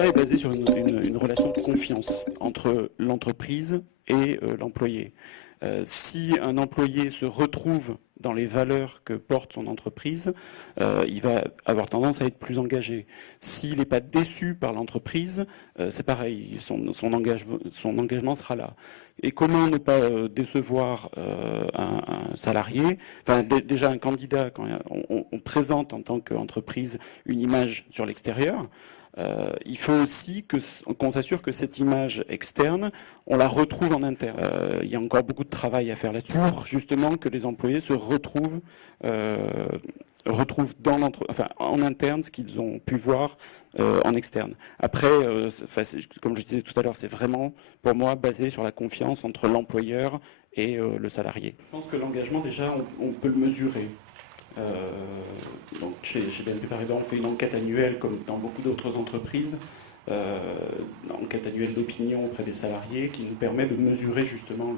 ça est basé sur une relation de confiance entre l'entreprise et l'employé. Si un employé se retrouve dans les valeurs que porte son entreprise, il va avoir tendance à être plus engagé. S'il n'est pas déçu par l'entreprise, c'est pareil, son engagement sera là. Et comment ne pas décevoir un salarié, enfin déjà un candidat, quand on présente en tant qu'entreprise une image sur l'extérieur, il faut aussi qu'on s'assure que cette image externe, on la retrouve en interne. Il y a encore beaucoup de travail à faire là-dessus pour justement que les employés se retrouvent en interne ce qu'ils ont pu voir en externe. Après, comme je disais tout à l'heure, c'est vraiment pour moi basé sur la confiance entre l'employeur et le salarié. Je pense que l'engagement, déjà, on peut le mesurer. Donc chez BNP Paribas, on fait une enquête annuelle comme dans beaucoup d'autres entreprises, enquête annuelle d'opinion auprès des salariés qui nous permet de mesurer justement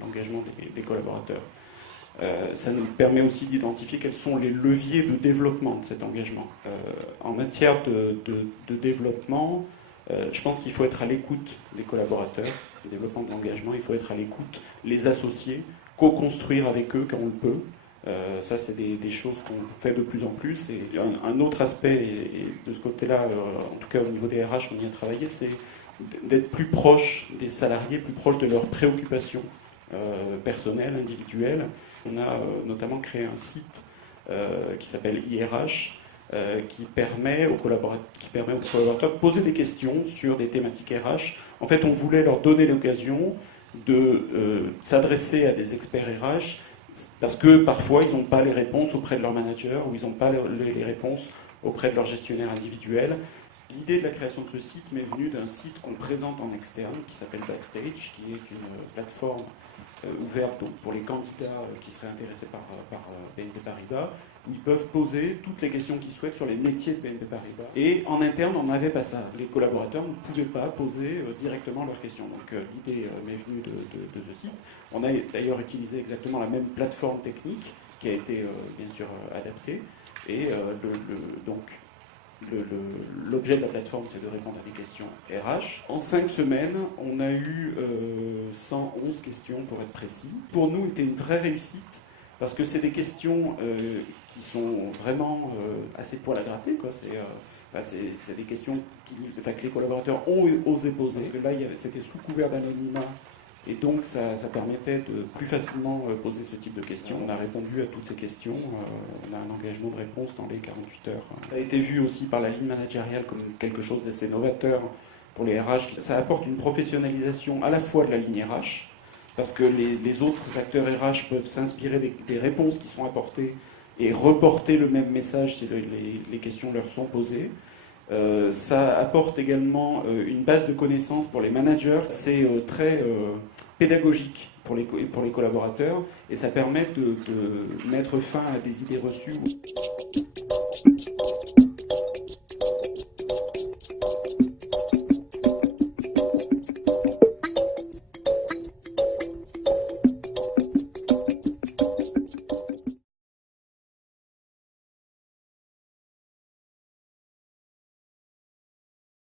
l'engagement des collaborateurs. Ça nous permet aussi d'identifier quels sont les leviers de développement de cet engagement. En matière de développement, je pense qu'il faut être à l'écoute des collaborateurs, le développement de l'engagement, il faut être à l'écoute, les associer, co-construire avec eux quand on le peut. Ça, c'est des choses qu'on fait de plus en plus. Et un autre aspect, et de ce côté-là, en tout cas au niveau des RH, on y a travaillé, c'est d'être plus proche des salariés, plus proche de leurs préoccupations personnelles, individuelles. On a notamment créé un site qui s'appelle IRH, qui permet aux collaborateurs de poser des questions sur des thématiques RH. En fait, on voulait leur donner l'occasion de s'adresser à des experts RH, parce que parfois ils n'ont pas les réponses auprès de leur manager ou ils n'ont pas les réponses auprès de leur gestionnaire individuel. L'idée de la création de ce site m'est venue d'un site qu'on présente en externe qui s'appelle Backstage, qui est une plateforme ouverte donc, pour les candidats qui seraient intéressés par BNP Paribas, où ils peuvent poser toutes les questions qu'ils souhaitent sur les métiers de BNP Paribas. Et en interne, on n'avait pas ça. Les collaborateurs ne pouvaient pas poser directement leurs questions. Donc l'idée m'est venue de ce site. On a d'ailleurs utilisé exactement la même plateforme technique qui a été bien sûr adaptée. Et l'objet de la plateforme, c'est de répondre à des questions RH. En 5 semaines, on a eu 111 questions pour être précis. Pour nous, c'était une vraie réussite parce que c'est des questions qui sont vraiment assez poil à gratter, quoi. C'est des questions que les collaborateurs ont osé poser. Parce que là, c'était sous couvert d'anonymat. Et donc, ça permettait de plus facilement poser ce type de questions. On a répondu à toutes ces questions. On a un engagement de réponse dans les 48 heures. Ça a été vu aussi par la ligne managériale comme quelque chose d'assez novateur pour les RH. Ça apporte une professionnalisation à la fois de la ligne RH, parce que les autres acteurs RH peuvent s'inspirer des réponses qui sont apportées et reporter le même message si les questions leur sont posées. Ça apporte également une base de connaissances pour les managers. C'est très pédagogique pour les collaborateurs et ça permet de mettre fin à des idées reçues.